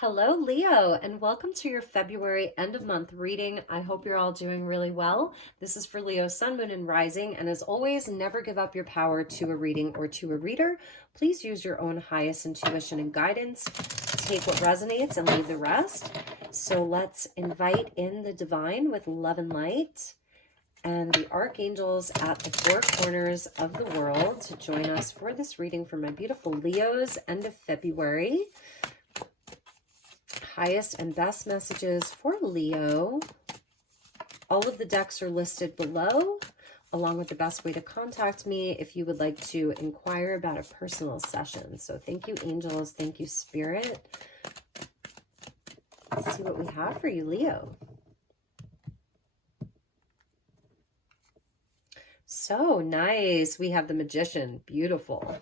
Hello, Leo, and welcome to your February end of month reading. I hope you're all doing really well. This is for Leo, Sun, Moon, and Rising. And as always, never give up your power to a reading or to a reader. Please use your own highest intuition and guidance. Take what resonates and leave the rest. So let's invite in the divine with love and light and the archangels at the four corners of the world to join us for this reading for my beautiful Leos, end of February. Highest and best messages for Leo. All of the decks are listed below, along with the best way to contact me if you would like to inquire about a personal session. So thank you, angels. Thank you, Spirit. Let's see what we have for you, Leo. So nice. We have the Magician. Beautiful.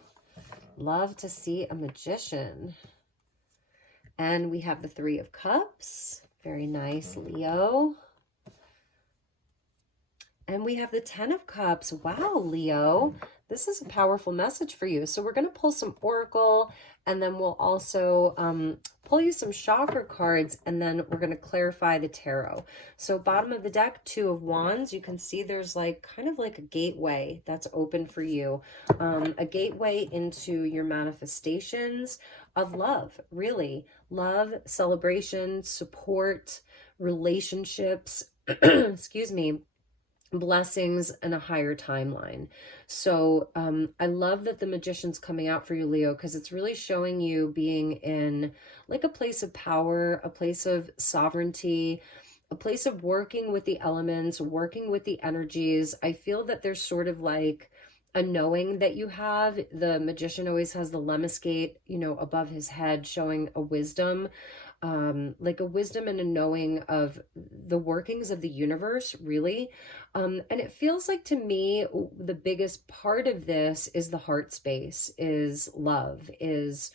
Love to see a Magician. And we have the Three of Cups. Very nice, Leo. And we have the Ten of Cups. Wow, Leo. This is a powerful message for you. So we're going to pull some Oracle, and then we'll also pull you some chakra cards, and then we're going to clarify the tarot. So bottom of the deck, Two of Wands. You can see there's like kind of like a gateway that's open for you. A gateway into your manifestations of love, really. Love, celebration, support, relationships, excuse me, blessings, and a higher timeline. So I love that the Magician's coming out for you, Leo, because it's really showing you being in like a place of power, a place of sovereignty, a place of working with the elements, working with the energies. I feel that there's sort of like a knowing that you have. The Magician always has the lemniscate, you know, above his head, showing a wisdom, like a wisdom and a knowing of the workings of the universe, really. And it feels like, to me, the biggest part of this is the heart space, is love, is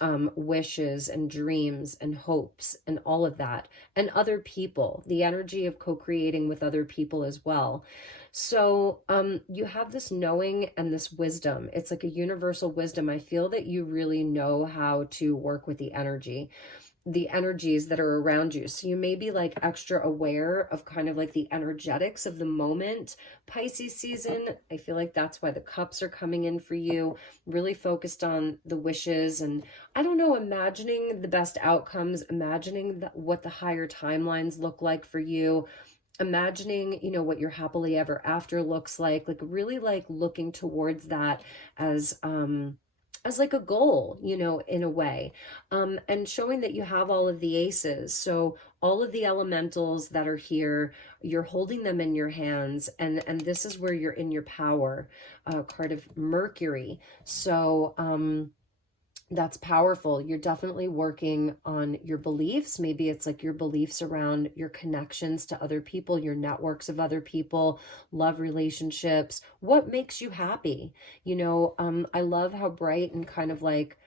wishes and dreams and hopes and all of that, and other people, the energy of co-creating with other people as well. So you have this knowing and this wisdom. It's like a universal wisdom. I feel that you really know how to work with the energies that are around you. So you may be like extra aware of kind of like the energetics of the moment. Pisces season, I feel like that's why the cups are coming in for you, really focused on the wishes and, I don't know, imagining the best outcomes, imagining what the higher timelines look like for you, imagining, you know, what your happily ever after looks like really like looking towards that as like a goal, you know, in a way, and showing that you have all of the aces. So all of the elementals that are here, you're holding them in your hands, and this is where you're in your power. Card of Mercury. So that's powerful. You're definitely working on your beliefs. Maybe it's like your beliefs around your connections to other people, your networks of other people, love relationships. What makes you happy? You know, I love how bright and kind of like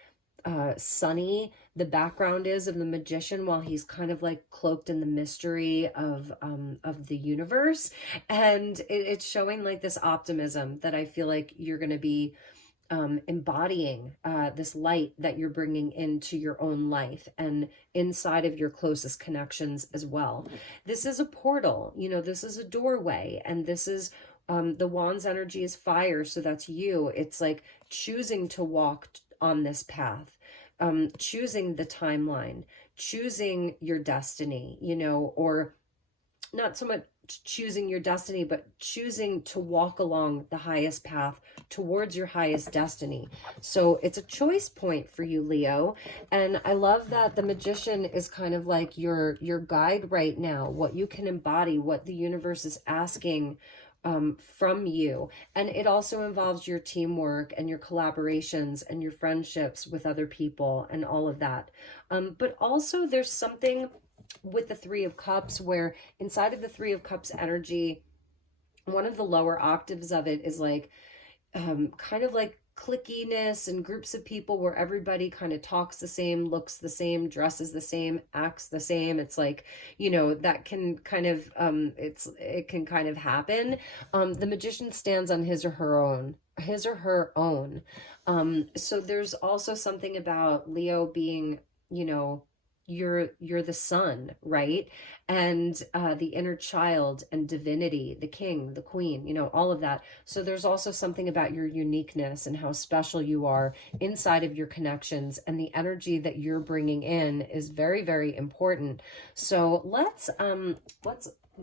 sunny the background is of the Magician, while he's kind of like cloaked in the mystery of the universe. And it's showing like this optimism that I feel like you're going to be embodying this light that you're bringing into your own life and inside of your closest connections as well. This is a portal, you know, this is a doorway, and this is the Wand's energy is fire. So that's you. It's like choosing to walk on this path, choosing the timeline, choosing your destiny, you know, or not so much choosing your destiny, but choosing to walk along the highest path towards your highest destiny. So it's a choice point for you, Leo. And I love that the Magician is kind of like your guide right now, what you can embody, what the universe is asking from you. And it also involves your teamwork and your collaborations and your friendships with other people and all of that. But also there's something with the Three of Cups where inside of the Three of Cups energy, one of the lower octaves of it is like kind of like clickiness and groups of people where everybody kind of talks the same, looks the same, dresses the same, acts the same. It's like, you know, that can kind of it can kind of happen. The Magician stands on his or her own. So there's also something about Leo being, you know, you're the sun, right? And the inner child and divinity, the king, the queen, you know, all of that. So there's also something about your uniqueness and how special you are inside of your connections, and the energy that you're bringing in is very, very important. So let's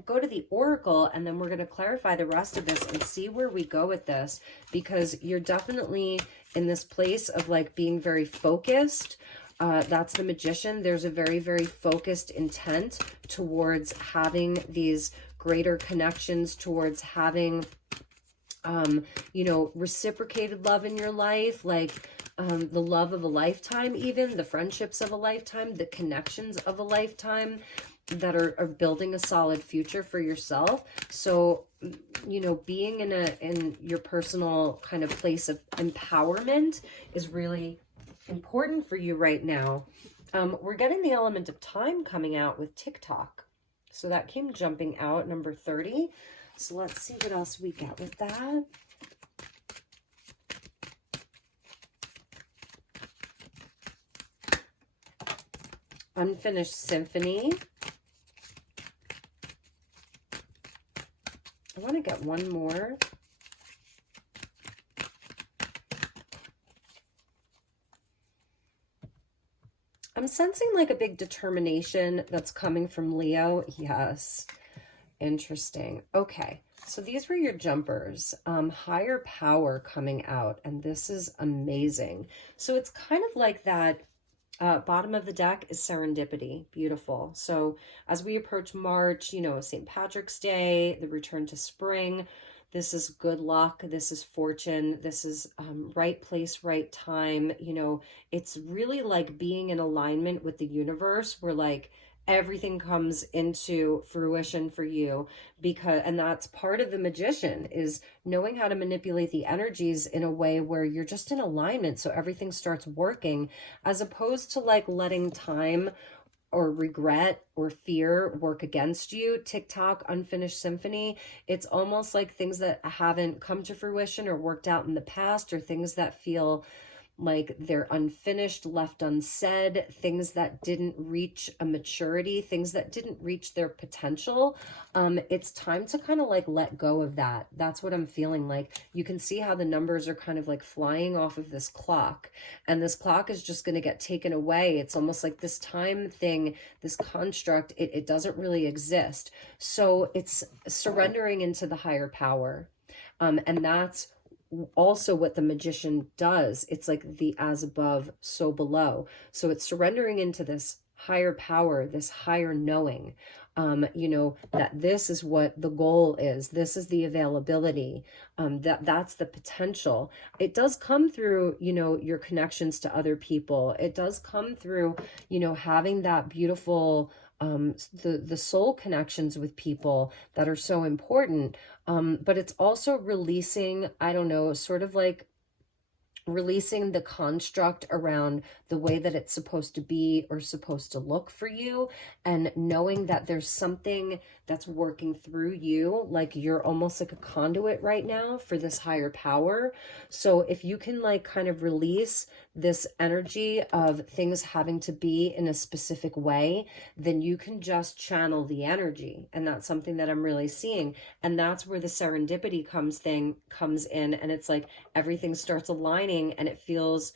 go to the oracle, and then we're going to clarify the rest of this and see where we go with this, because you're definitely in this place of like being very focused. That's the magician. There's a very, very focused intent towards having these greater connections, towards having, you know, reciprocated love in your life, like the love of a lifetime, even the friendships of a lifetime, the connections of a lifetime that are building a solid future for yourself. So, you know, being in your personal kind of place of empowerment is really important for you right now. We're getting the element of time coming out with TikTok. So that came jumping out, number 30. So let's see what else we get with that. Unfinished symphony. I want to get one more. I'm sensing like a big determination that's coming from Leo. Yes. Interesting. Okay. So these were your jumpers. Higher power coming out, and this is amazing. So it's kind of like that bottom of the deck is serendipity. Beautiful. So as we approach March, you know, St. Patrick's Day, the return to spring, this is good luck. This is fortune. This is right place, right time. You know, it's really like being in alignment with the universe, where like everything comes into fruition for you, because, and that's part of the magician, is knowing how to manipulate the energies in a way where you're just in alignment. So everything starts working, as opposed to like letting time or regret or fear work against you. TikTok, unfinished symphony, it's almost like things that haven't come to fruition or worked out in the past, or things that feel like they're unfinished, left unsaid, things that didn't reach a maturity, things that didn't reach their potential. It's time to kind of like let go of that. That's what I'm feeling like. You can see how the numbers are kind of like flying off of this clock, and this clock is just going to get taken away. It's almost like this time thing, this construct, it doesn't really exist. So it's surrendering into the higher power. And that's also what the magician does. It's like the as above, so below. So it's surrendering into this higher power, this higher knowing, you know, that this is what the goal is. This is the availability, that's the potential. It does come through, you know, your connections to other people. It does come through, you know, having that beautiful, the soul connections with people that are so important. But it's also releasing, I don't know, sort of like releasing the construct around the way that it's supposed to be or supposed to look for you, and knowing that there's something that's working through you, like you're almost like a conduit right now for this higher power. So if you can like kind of release this energy of things having to be in a specific way, then you can just channel the energy. And that's something that I'm really seeing. And that's where the serendipity comes in, and it's like everything starts aligning and it feels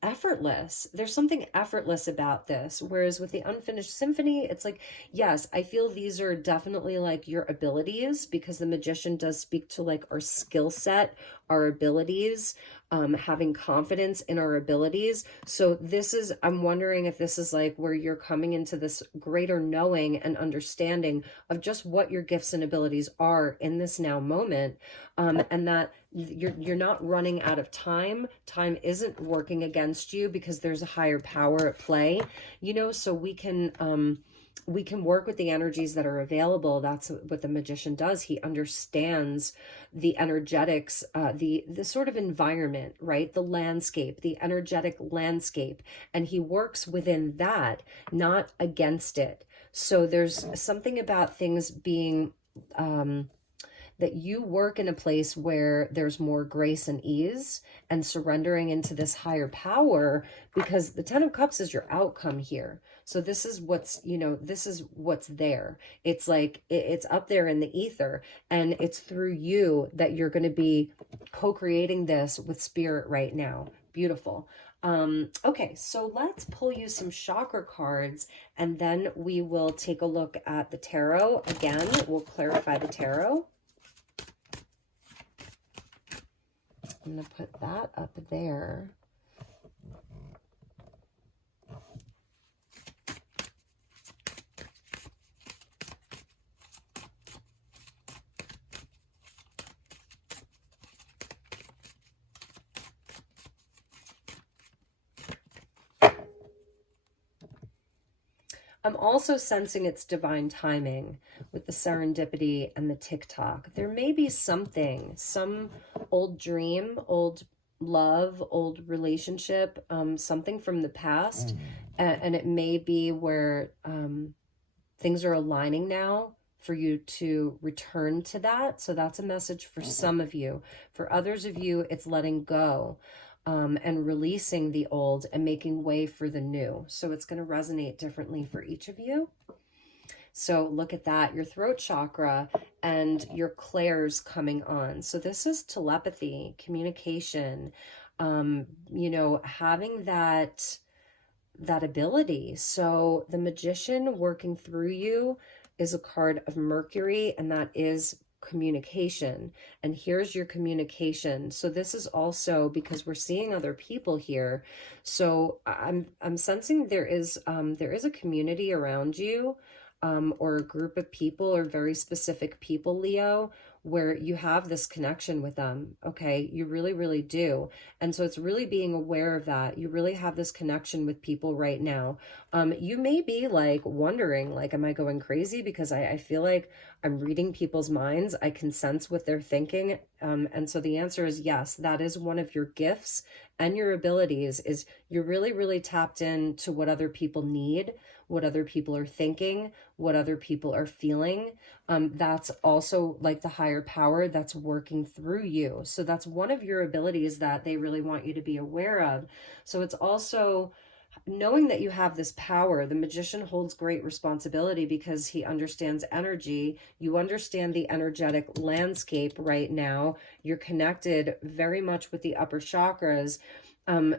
effortless. There's something effortless about this. Whereas with the unfinished symphony, it's like, yes, I feel these are definitely like your abilities, because the magician does speak to like our skill set, our abilities, having confidence in our abilities. So this is, I'm wondering if this is like where you're coming into this greater knowing and understanding of just what your gifts and abilities are in this now moment, and that you're not running out of time. Time isn't working against you because there's a higher power at play, you know. So we can work with the energies that are available. That's what the magician does. He understands the energetics, the sort of environment, right? The landscape, the energetic landscape, and he works within that, not against it. So there's something about things being that you work in a place where there's more grace and ease and surrendering into this higher power, because the Ten of Cups is your outcome here. So this is what's, you know, this is what's there. It's like, it's up there in the ether, and it's through you that you're going to be co-creating this with spirit right now. Beautiful. Okay, so let's pull you some chakra cards, and then we will take a look at the tarot. Again, we'll clarify the tarot. I'm going to put that up there. I'm also sensing its divine timing with the serendipity and the TikTok. There may be something, some old dream, old love, old relationship, something from the past. And it may be where things are aligning now for you to return to that. So that's a message for some of you. For others of you, it's letting go. And releasing the old and making way for the new. So it's going to resonate differently for each of you. So look at that, your throat chakra and your clairs coming on. So this is telepathy, communication, you know, having that ability. So the magician working through you is a card of Mercury, and that is communication. And here's your communication. So this is also because we're seeing other people here. So I'm sensing there is a community around you, or a group of people, or very specific people, Leo, where you have this connection with them. Okay, you really, really do. And so it's really being aware of that. You really have this connection with people right now. You may be like wondering, like, am I going crazy? Because I feel like I'm reading people's minds. I can sense what they're thinking. And so the answer is yes, that is one of your gifts and your abilities, is you're really, really tapped into what other people need, what other people are thinking, what other people are feeling. That's also like the higher power that's working through you. So that's one of your abilities that they really want you to be aware of. So it's also knowing that you have this power. The magician holds great responsibility because he understands energy. You understand the energetic landscape right now. You're connected very much with the upper chakras.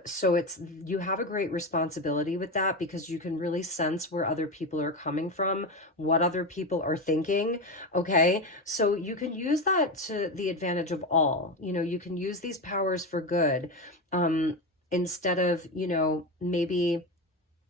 So you have a great responsibility with that, because you can really sense where other people are coming from, what other people are thinking. Okay. So you can use that to the advantage of all, you know, you can use these powers for good. Instead of, you know, maybe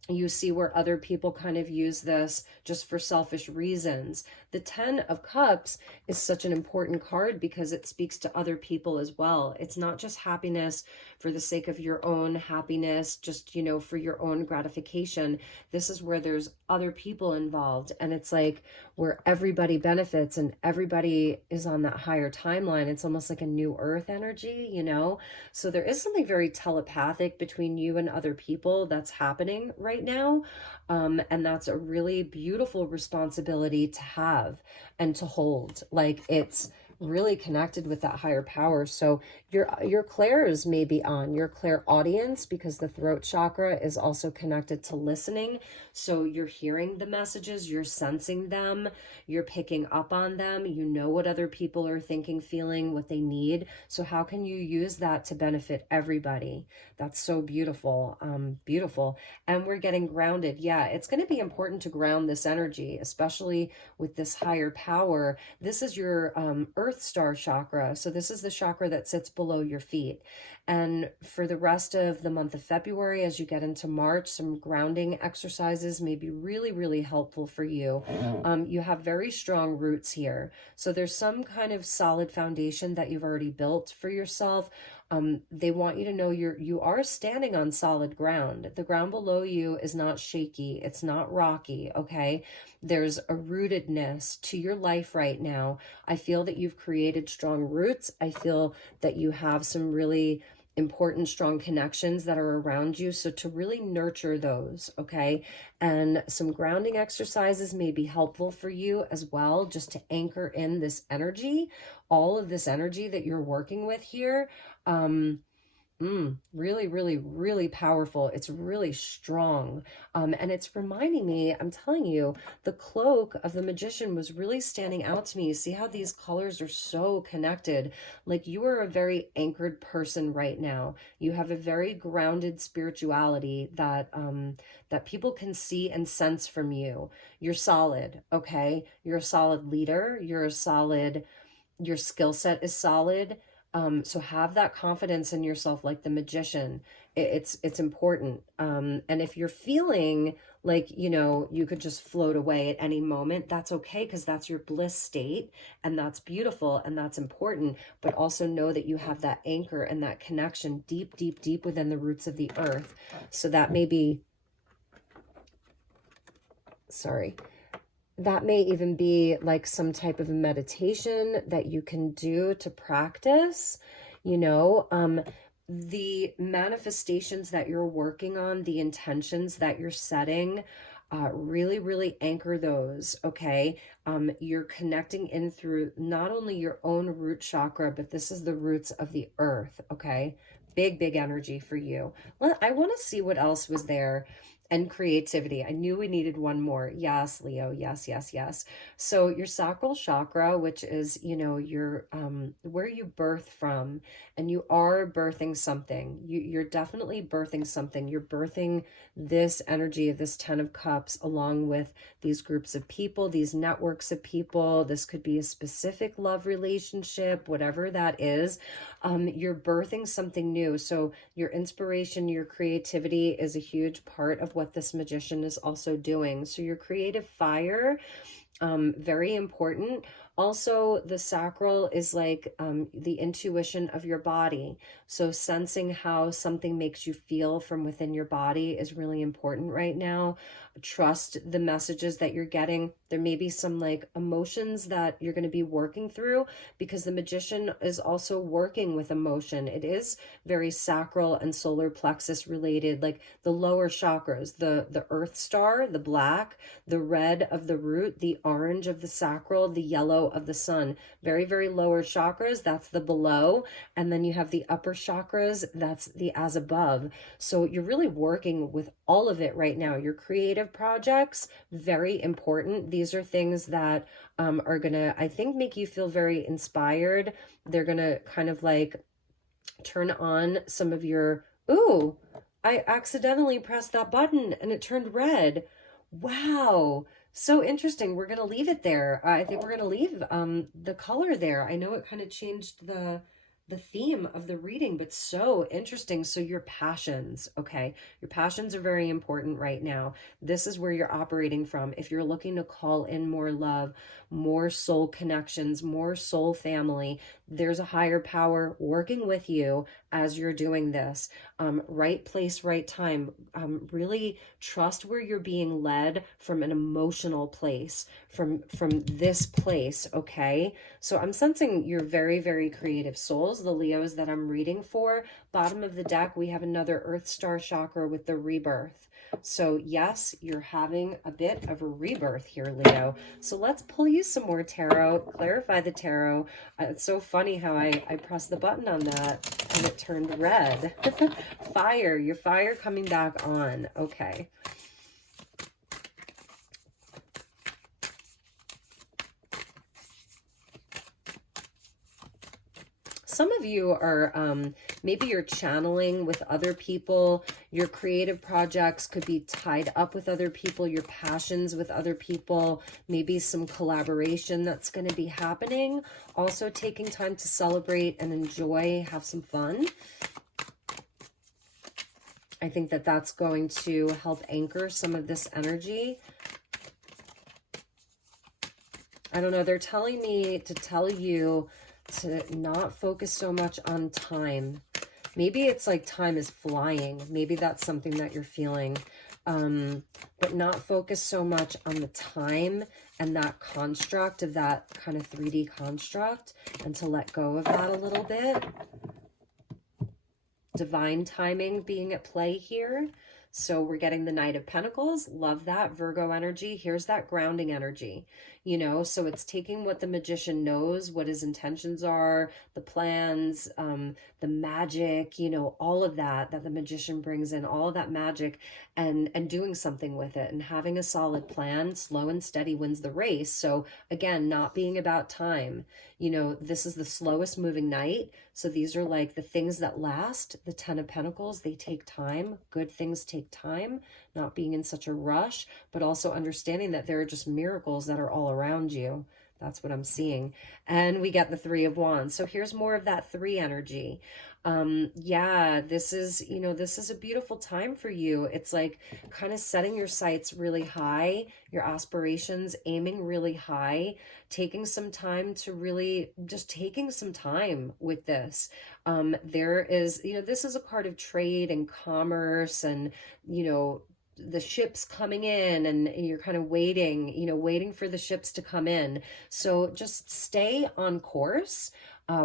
you see where other people kind of use this just for selfish reasons. The 10 of Cups is such an important card because it speaks to other people as well. It's not just happiness for the sake of your own happiness, just, you know, for your own gratification. This is where there's other people involved, and it's like where everybody benefits and everybody is on that higher timeline. It's almost like a new earth energy, you know? So there is something very telepathic between you and other people that's happening right now. And that's a really beautiful responsibility to have and to hold. Like, it's really connected with that higher power. So your clairs may be on, your clairaudience, because the throat chakra is also connected to listening. So you're hearing the messages, you're sensing them, you're picking up on them, you know what other people are thinking, feeling, what they need. So how can you use that to benefit everybody? That's so beautiful. Beautiful. And we're getting grounded. Yeah, it's going to be important to ground this energy, especially with this higher power. This is your Earth Star chakra. So this is the chakra that sits below your feet. And for the rest of the month of February, as you get into March, some grounding exercises may be really, really helpful for you. You have very strong roots here. So there's some kind of solid foundation that you've already built for yourself. They want you to know you are standing on solid ground. The ground below you is not shaky. It's not rocky. Okay. There's a rootedness to your life right now. I feel that you've created strong roots. I feel that you have some really important, strong connections that are around you. So to really nurture those, okay? And some grounding exercises may be helpful for you as well, just to anchor in this energy, all of this energy that you're working with here. Really, really, really powerful. It's really strong. And it's reminding me, I'm telling you, the cloak of the magician was really standing out to me. You see how these colors are so connected? Like, you are a very anchored person right now. You have a very grounded spirituality that that people can see and sense from you. You're solid, okay? You're a solid leader. Your skill set is solid. So have that confidence in yourself, like the magician. It's important. And if you're feeling like, you know, you could just float away at any moment, that's okay, because that's your bliss state, and that's beautiful, and that's important. But also know that you have that anchor and that connection deep, deep, deep within the roots of the earth. So that may be, sorry, that may even be like some type of a meditation that you can do to practice, you know, the manifestations that you're working on, the intentions that you're setting, really, really anchor those, okay? You're connecting in through not only your own root chakra, but this is the roots of the earth, okay? Big, big energy for you. I want to see what else was there. And creativity. I knew we needed one more. Yes, Leo. Yes, yes, yes. So your sacral chakra, which is, you know, your where you birth from, and you are birthing something. You're definitely birthing something. You're birthing this energy of this 10 of Cups along with these groups of people, these networks of people. This could be a specific love relationship, whatever that is. You're birthing something new. So your inspiration, your creativity is a huge part of what this magician is also doing. So your creative fire, very important. Also, the sacral is like the intuition of your body. So sensing how something makes you feel from within your body is really important right now. Trust the messages that you're getting. There may be some like emotions that you're going to be working through, because the magician is also working with emotion. It is very sacral and solar plexus related, like the lower chakras, the earth star, the black, the red of the root, the orange of the sacral, the yellow of the sun. Very, very lower chakras, that's the below. And then you have the upper chakras, that's the as above. So you're really working with all of it right now. Your creative projects, very important. These are things that are gonna, I think, make you feel very inspired. They're gonna kind of like turn on some of your, ooh, I accidentally pressed that button and it turned red. Wow. So interesting. We're going to leave it there. I think we're going to leave the color there. I know it kind of changed the theme of the reading, but so interesting. So your passions, okay? Your passions are very important right now. This is where you're operating from. If you're looking to call in more love, more soul connections, more soul family, there's a higher power working with you as you're doing this. Right place, right time. Really trust where you're being led from an emotional place, from this place, okay? So I'm sensing you're very, very creative souls, the Leos that I'm reading for. Bottom of the deck, we have another Earth Star chakra with the rebirth. So yes, you're having a bit of a rebirth here, Leo. So let's pull you some more tarot, clarify the tarot. It's so funny how I pressed the button on that and it turned red. Fire, your fire coming back on. Okay. Some of you are, maybe you're channeling with other people. Your creative projects could be tied up with other people, your passions with other people, maybe some collaboration that's going to be happening. Also taking time to celebrate and enjoy, have some fun. I think that that's going to help anchor some of this energy. I don't know, they're telling me to tell you to not focus so much on time. Maybe it's like time is flying. Maybe that's something that you're feeling. But not focus so much on the time and that construct of that kind of 3D construct, and to let go of that a little bit. divine timing being at play here. So we're getting the Knight of Pentacles. Love that. Virgo energy. Here's that grounding energy, you know, so it's taking what the magician knows, what his intentions are, the plans, the magic, you know, all of that the magician brings in, all of that magic, and doing something with it and having a solid plan. Slow and steady wins the race. So again, not being about time. You know, this is the slowest moving night. So these are like the things that last. The Ten of Pentacles, they take time. Good things take time. Not being in such a rush, but also understanding that there are just miracles that are all around you. That's what I'm seeing. And we get the Three of Wands. So here's more of that 3 energy. Yeah, this is, you know, this is a beautiful time for you. It's like kind of setting your sights really high, your aspirations aiming really high, taking some time to really just taking some time with this. There is, you know, this is a card of trade and commerce and, you know, the ships coming in, and you're kind of waiting, you know, waiting for the ships to come in. So just stay on course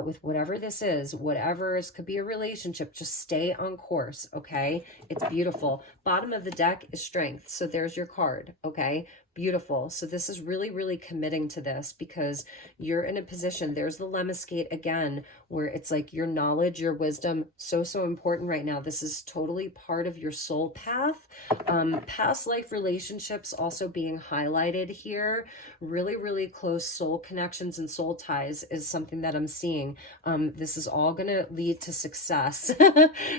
with whatever this is, whatever is, could be a relationship, just stay on course. Okay. It's beautiful. Bottom of the deck is Strength. So there's your card. Okay. Beautiful. So this is really, really committing to this because you're in a position, there's the Lemniscate again, where it's like your knowledge, your wisdom, so important right now. This is totally part of your soul path. Past life relationships also being highlighted here. Really, really close soul connections and soul ties is something that I'm seeing. This is all going to lead to success.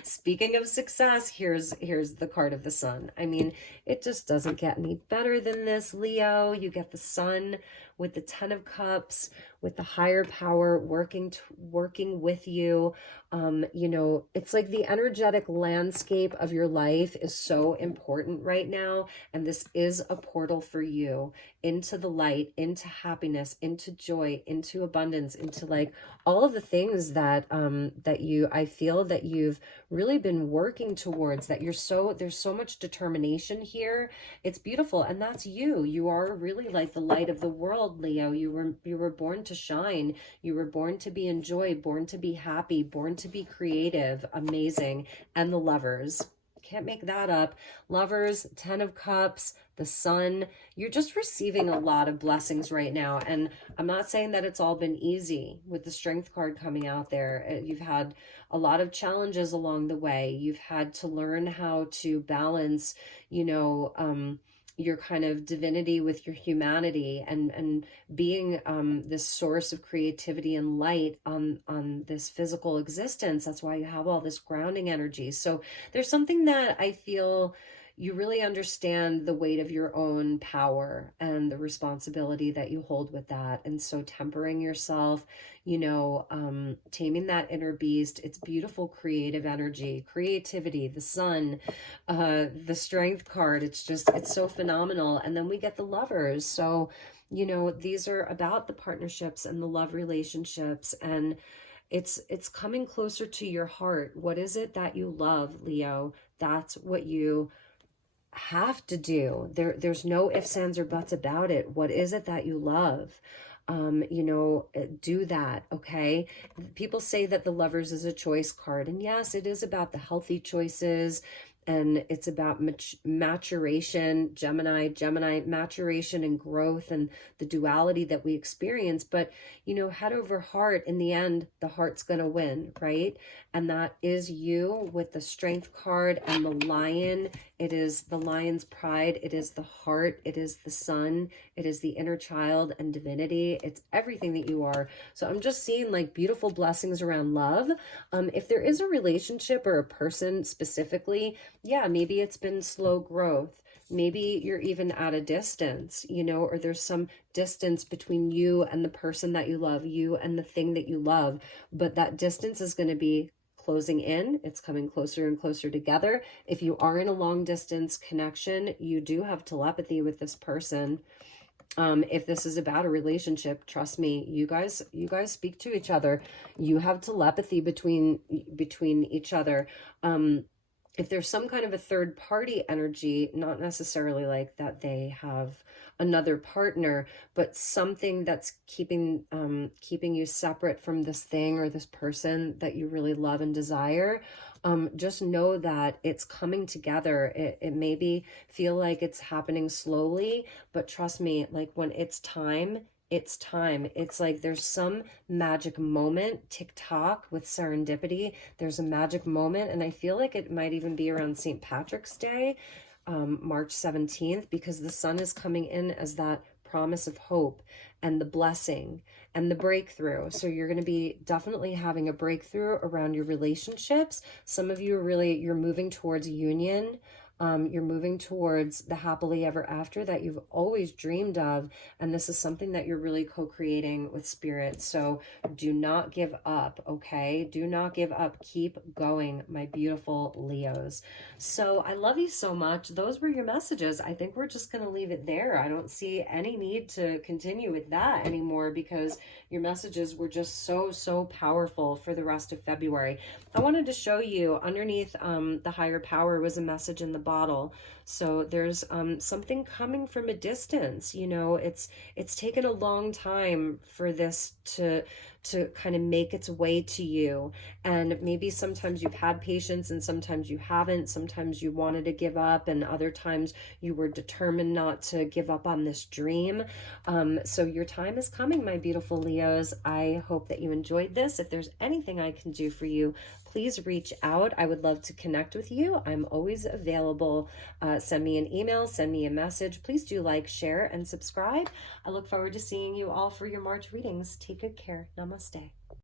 Speaking of success, here's the card of the Sun. I mean, it just doesn't get any better than this, Leo. You get the Sun with the Ten of Cups, with the higher power working with you. You know, it's like the energetic landscape of your life is so important right now. And this is a portal for you into the light, into happiness, into joy, into abundance, into like all of the things that, I feel that you've really been working towards, that there's so much determination here. It's beautiful. And that's you. You are really like the light of the world, Leo. You were born to shine. You were born to be enjoyed, born to be happy, born to be creative, amazing. And the Lovers. Can't make that up. Lovers, Ten of Cups, the Sun. You're just receiving a lot of blessings right now. And I'm not saying that it's all been easy with the Strength card coming out there. You've had a lot of challenges along the way. You've had to learn how to balance, you know, your kind of divinity with your humanity, and being this source of creativity and light on this physical existence. That's why you have all this grounding energy. So there's something that I feel you really understand the weight of your own power and the responsibility that you hold with that. And so tempering yourself, you know, taming that inner beast. It's beautiful, creative energy, creativity, the Sun, the Strength card. It's so phenomenal. And then we get the Lovers. So, you know, these are about the partnerships and the love relationships, and it's coming closer to your heart. What is it that you love, Leo? That's what you have to do. There's no ifs, ands, or buts about it. What is it that you love? You know, do that. Okay. People say that the Lovers is a choice card, and yes, it is about the healthy choices, and it's about maturation, Gemini, maturation and growth, and the duality that we experience. But, you know, head over heart, in the end, the heart's going to win, right? And that is you with the Strength card and the Lion. It is the Lion's pride. It is the heart. It is the Sun. It is the inner child and divinity. It's everything that you are. So I'm just seeing like beautiful blessings around love. If there is a relationship or a person specifically, yeah, maybe it's been slow growth. Maybe you're even at a distance, you know, or there's some distance between you and the person that you love, you and the thing that you love. But that distance is going to be closing in. It's coming closer and closer together. If you are in a long distance connection, you do have telepathy with this person. If this is about a relationship, trust me, you guys speak to each other. You have telepathy between each other. If there's some kind of a third party energy, not necessarily like that they have another partner, but something that's keeping you separate from this thing or this person that you really love and desire, just know that it's coming together. It maybe feel like it's happening slowly, but trust me, like when it's time, it's time. It's like there's some magic moment, tick-tock with serendipity. There's a magic moment, and I feel like it might even be around St. Patrick's Day, March 17th, because the sun is coming in as that promise of hope and the blessing and the breakthrough. So you're going to be definitely having a breakthrough around your relationships. Some of you are really, you're moving towards union. You're moving towards the happily ever after that you've always dreamed of. And this is something that you're really co-creating with spirit. So do not give up, okay? Do not give up. Keep going, my beautiful Leos. So I love you so much. Those were your messages. I think we're just going to leave it there. I don't see any need to continue with that anymore because your messages were just so powerful for the rest of February. I wanted to show you underneath the higher power was a message in the bottle. So there's something coming from a distance. You know, it's taken a long time for this to kind of make its way to you. And maybe sometimes you've had patience and sometimes you haven't. Sometimes you wanted to give up and other times you were determined not to give up on this dream. So your time is coming, my beautiful Leos. I hope that you enjoyed this. If there's anything I can do for you, please reach out. I would love to connect with you. I'm always available. Send me an email, send me a message. Please do like, share, and subscribe. I look forward to seeing you all for your March readings. Take good care. Namaste.